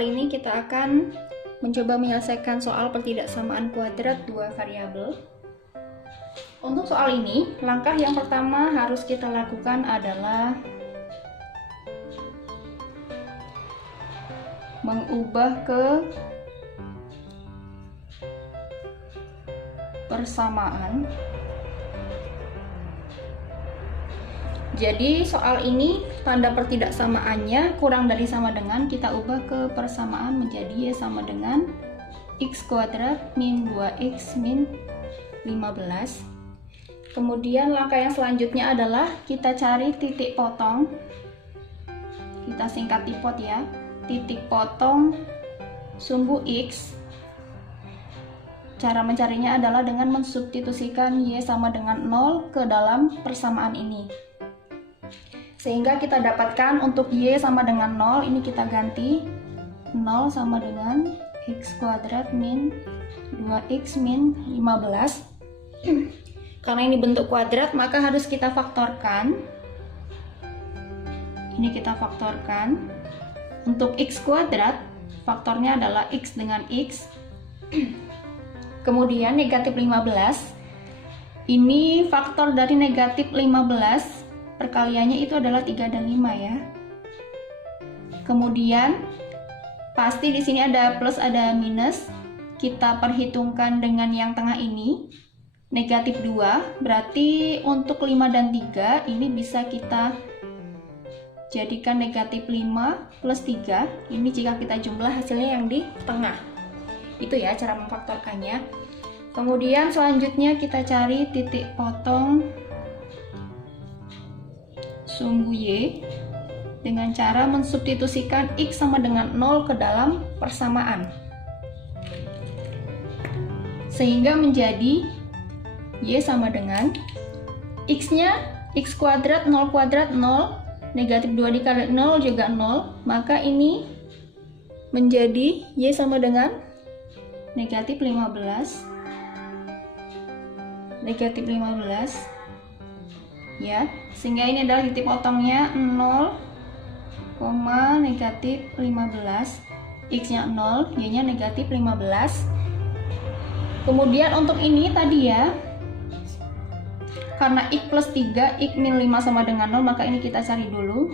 kali ini kita akan mencoba menyelesaikan soal pertidaksamaan kuadrat dua variabel. Untuk soal ini, langkah yang pertama harus kita lakukan adalah mengubah ke persamaan. Jadi soal ini tanda pertidaksamaannya kurang dari sama dengan, kita ubah ke persamaan menjadi Y sama dengan X kuadrat min 2X min 15. Kemudian langkah yang selanjutnya adalah kita cari titik potong. Kita singkat tipot ya. Titik potong sumbu X. Cara mencarinya adalah dengan mensubstitusikan Y sama dengan 0 ke dalam persamaan ini. Sehingga kita dapatkan untuk Y sama dengan 0, ini kita ganti 0 sama dengan X kuadrat min 2X min 15. Karena ini bentuk kuadrat, maka harus kita faktorkan. Ini kita faktorkan. Untuk X kuadrat, faktornya adalah X dengan X. Kemudian negatif 15. Ini faktor dari negatif 15. Perkaliannya itu adalah 3 dan 5 ya. Kemudian pasti di sini ada plus ada minus. Kita perhitungkan dengan yang tengah ini. Negatif 2, berarti untuk 5 dan 3 ini bisa kita jadikan negatif 5 plus 3. Ini jika kita jumlah hasilnya yang di tengah. Itu ya cara memfaktorkannya. Kemudian selanjutnya kita cari titik potong sumbu Y dengan cara mensubstitusikan X sama dengan 0 ke dalam persamaan. Sehingga menjadi Y sama dengan X-nya X kuadrat 0 kuadrat 0, negatif 2 dikali 0 juga 0, maka ini menjadi Y sama dengan negatif 15. Negatif 15 ya, sehingga ini adalah titik potongnya 0, negatif 15, X nya 0, Y nya negatif 15. Kemudian untuk ini tadi ya, karena X plus 3, X min 5 sama dengan 0, maka ini kita cari dulu.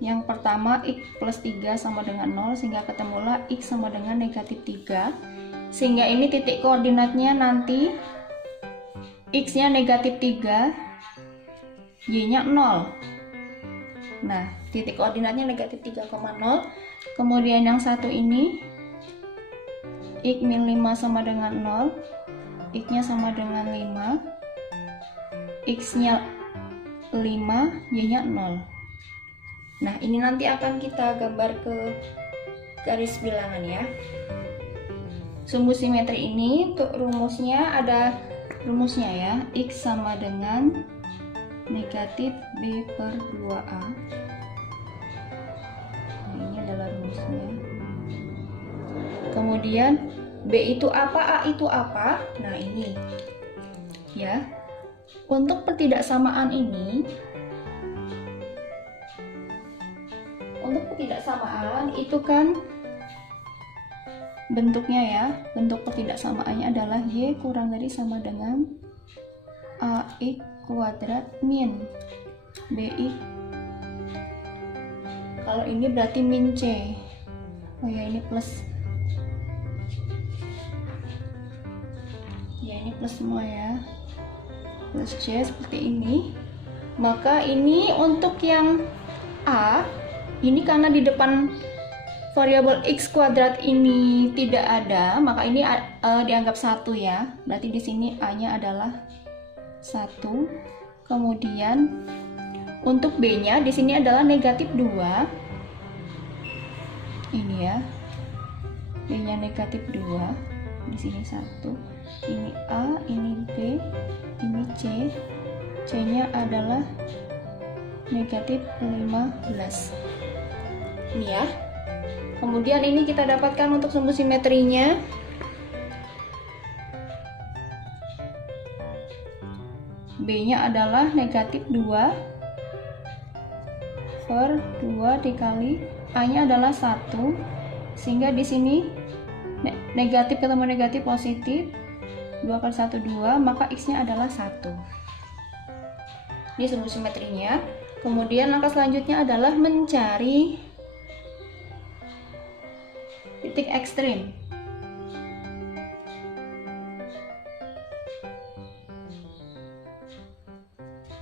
Yang pertama X plus 3 sama dengan 0, sehingga ketemulah X sama dengan negatif 3. Sehingga ini titik koordinatnya nanti X nya negatif 3, Y nya 0. Nah, titik koordinatnya negatif 3,0. Kemudian yang satu ini X min 5 sama dengan 0, X nya sama dengan 5, X nya 5, Y nya 0. Nah, ini nanti akan kita gambar ke garis bilangan ya. Sumbu simetri ini untuk rumusnya ada rumusnya ya. X sama dengan negatif B per 2A. Nah, ini adalah rumusnya. Kemudian B itu apa, A itu apa? Nah, ini ya. Untuk pertidaksamaan ini, untuk pertidaksamaan itu kan bentuknya ya, bentuk pertidaksamaannya adalah Y kurang dari sama dengan AX kuadrat min BX. Kalau ini berarti min C. Oh ya, ini plus. Ya, ini plus semua ya. Plus C seperti ini. Maka ini untuk yang A, ini karena di depan variabel X kuadrat ini tidak ada, maka ini dianggap 1 ya. Berarti di sini A-nya adalah 1. Kemudian untuk B-nya di sini adalah negatif 2. Ini ya. B-nya negatif 2. Di sini 1. Ini A, ini B, ini C. C-nya adalah negatif 15. Ini ya. Kemudian ini kita dapatkan untuk sumbu simetrinya. B-nya adalah negatif 2 per 2 dikali A-nya adalah 1 sehingga di sini negatif ketemu negatif positif, 2 kali 1 2, maka x-nya adalah 1. Ini sumbu simetrinya. Kemudian langkah selanjutnya adalah mencari titik ekstrim.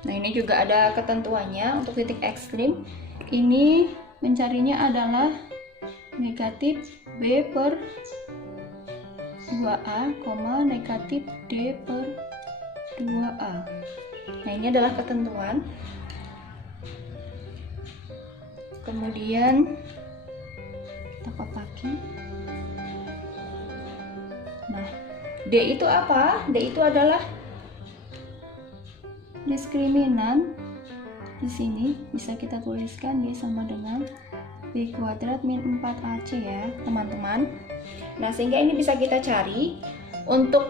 Nah, ini juga ada ketentuannya untuk titik ekstrim. Ini mencarinya adalah negatif B per 2A, negatif D per 2A. Nah, ini adalah ketentuan. Kemudian kita kotakin. Nah, D itu apa? D itu adalah diskriminan. Di sini bisa kita tuliskan D sama dengan B kuadrat min 4AC ya, teman-teman. Nah, sehingga ini bisa kita cari. Untuk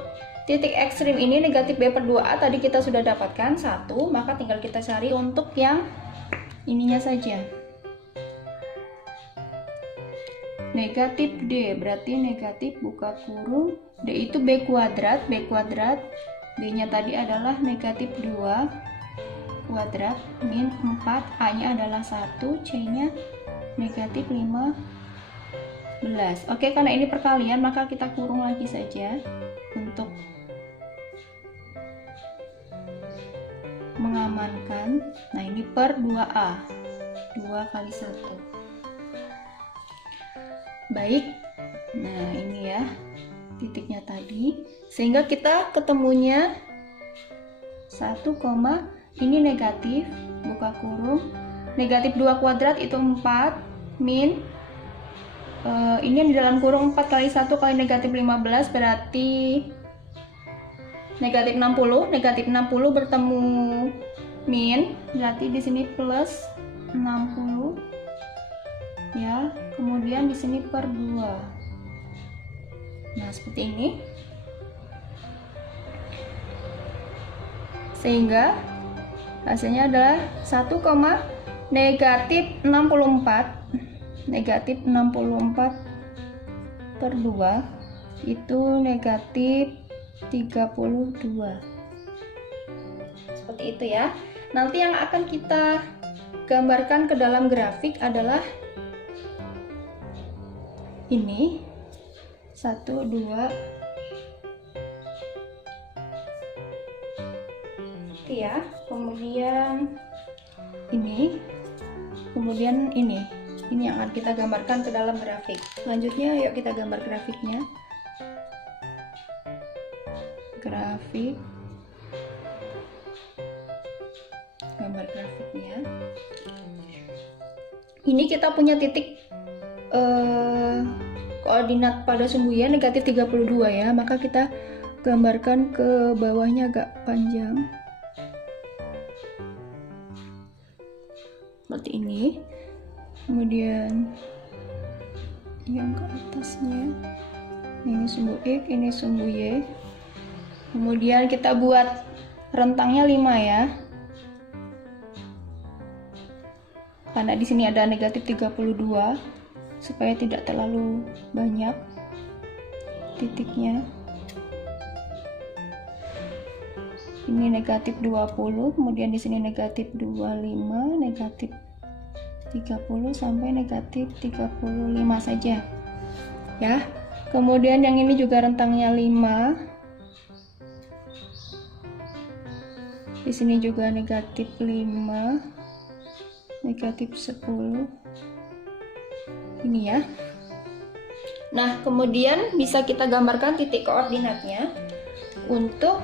titik ekstrim ini negatif B per 2A tadi kita sudah dapatkan 1, maka tinggal kita cari untuk yang ininya saja. Negatif D berarti negatif buka kurung, D itu B kuadrat, B-nya tadi adalah negatif 2 kuadrat min 4, A-nya adalah 1, C-nya negatif 15. Oke, karena ini perkalian maka kita kurung lagi saja untuk mengamankan. Nah, ini per 2A, 2 kali 1. Baik, nah ini ya titiknya tadi, sehingga kita ketemunya 1, ini negatif buka kurung, negatif 2 kuadrat itu 4 min ini yang di dalam kurung 4 kali 1 kali negatif 15 berarti negatif 60 bertemu min, berarti di sini plus 60 ya, kemudian di sini per 2. Nah, seperti ini. Sehingga hasilnya adalah 1, negatif 64 per 2 itu negatif 32. Seperti itu ya. Nanti yang akan kita gambarkan ke dalam grafik adalah ini 1, 2 ya, kemudian ini, kemudian ini yang akan kita gambarkan ke dalam grafik. Selanjutnya yuk kita gambar grafiknya. Grafik, gambar grafiknya. Ini kita punya titik koordinat pada sumbu Y negatif 32 ya, maka kita gambarkan ke bawahnya agak panjang seperti ini, kemudian yang ke atasnya ini sumbu X, ini sumbu Y, kemudian kita buat rentangnya 5 ya, karena di sini ada negatif 32 supaya tidak terlalu banyak titiknya. Ini negatif 20, kemudian di sini negatif 25, negatif 30 sampai negatif 35 saja ya. Kemudian yang ini juga rentangnya 5, di sini juga negatif 5, negatif 10 ini ya. Nah, kemudian bisa kita gambarkan titik koordinatnya. Untuk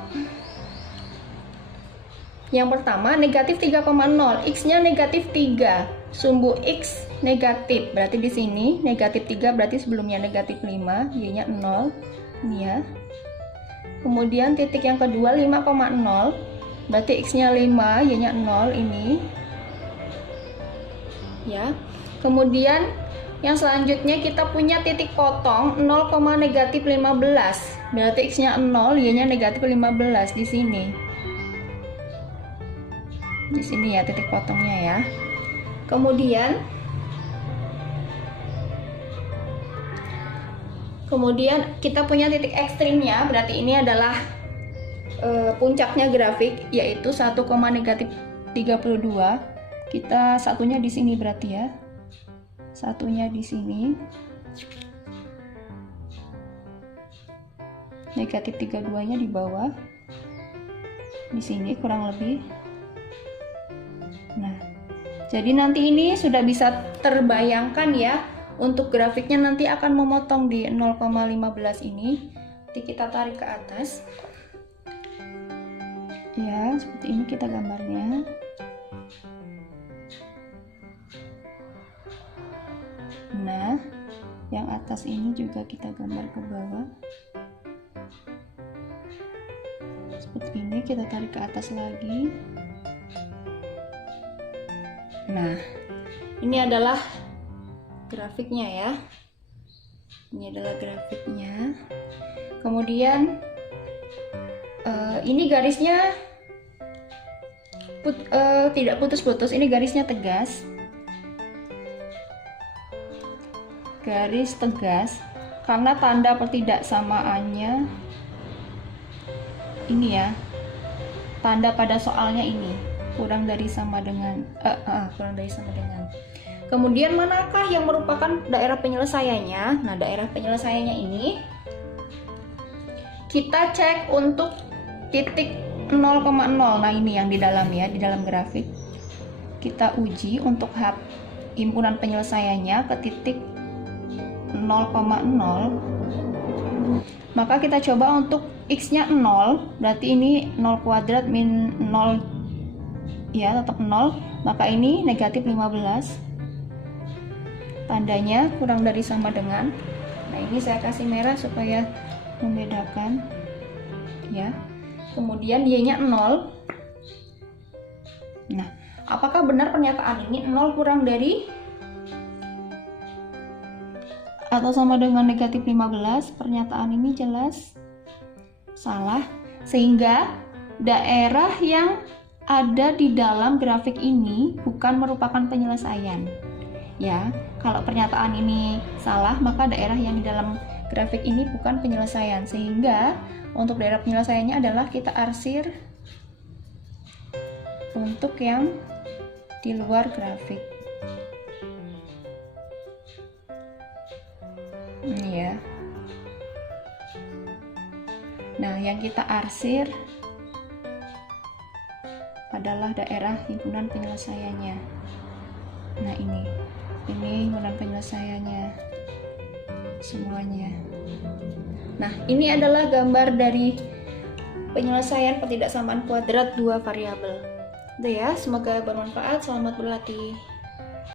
yang pertama negatif 3,0, x-nya negatif 3, sumbu x negatif, berarti di sini negatif 3 berarti sebelumnya negatif 5, y-nya 0 ini ya. Kemudian titik yang kedua 5,0, berarti x-nya 5, y-nya 0 ini ya. Kemudian yang selanjutnya kita punya titik potong 0, negatif 15, berarti x-nya 0, y-nya negatif 15 di sini. Di sini ya titik potongnya ya. Kemudian Kemudian kita punya titik ekstrimnya, berarti ini adalah puncaknya grafik, yaitu 1,-32. Kita satunya di sini berarti ya. Satunya di sini. Negatif 32-nya di bawah. Di sini kurang lebih. Nah, jadi nanti ini sudah bisa terbayangkan ya, untuk grafiknya nanti akan memotong di 0,15 ini. Nanti kita tarik ke atas. Ya, seperti ini kita gambarnya. Nah, yang atas ini juga kita gambar ke bawah. Seperti ini, kita tarik ke atas lagi. Nah, ini adalah grafiknya ya. Ini adalah grafiknya. Kemudian ini garisnya tidak putus-putus, ini garisnya tegas. Garis tegas karena tanda pertidaksamaannya ini ya. Tanda pada soalnya ini kurang dari sama dengan. Kemudian manakah yang merupakan daerah penyelesaiannya? Nah, daerah penyelesaiannya ini kita cek untuk titik 0,0. Nah, ini yang di dalam ya, di dalam grafik. Kita uji untuk himpunan penyelesaiannya ke titik 0,0. Maka kita coba untuk x-nya 0, berarti ini 0 kuadrat min 0 ya, tetap 0. Maka ini negatif 15. Tandanya kurang dari sama dengan. Nah, ini saya kasih merah supaya membedakan ya. Kemudian y-nya 0. Nah, apakah benar pernyataan ini 0 kurang dari atau sama dengan negatif 15? Pernyataan ini jelas salah, sehingga daerah yang ada di dalam grafik ini bukan merupakan penyelesaian ya. Kalau pernyataan ini salah, maka daerah yang di dalam grafik ini bukan penyelesaian, sehingga untuk daerah penyelesaiannya adalah kita arsir untuk yang di luar grafik. Ini ya. Nah, yang kita arsir adalah daerah himpunan penyelesaiannya. Nah, ini himpunan penyelesaiannya semuanya. Nah, ini adalah gambar dari penyelesaian ketidaksamaan kuadrat dua variabel. Udah ya, semoga bermanfaat. Selamat berlatih.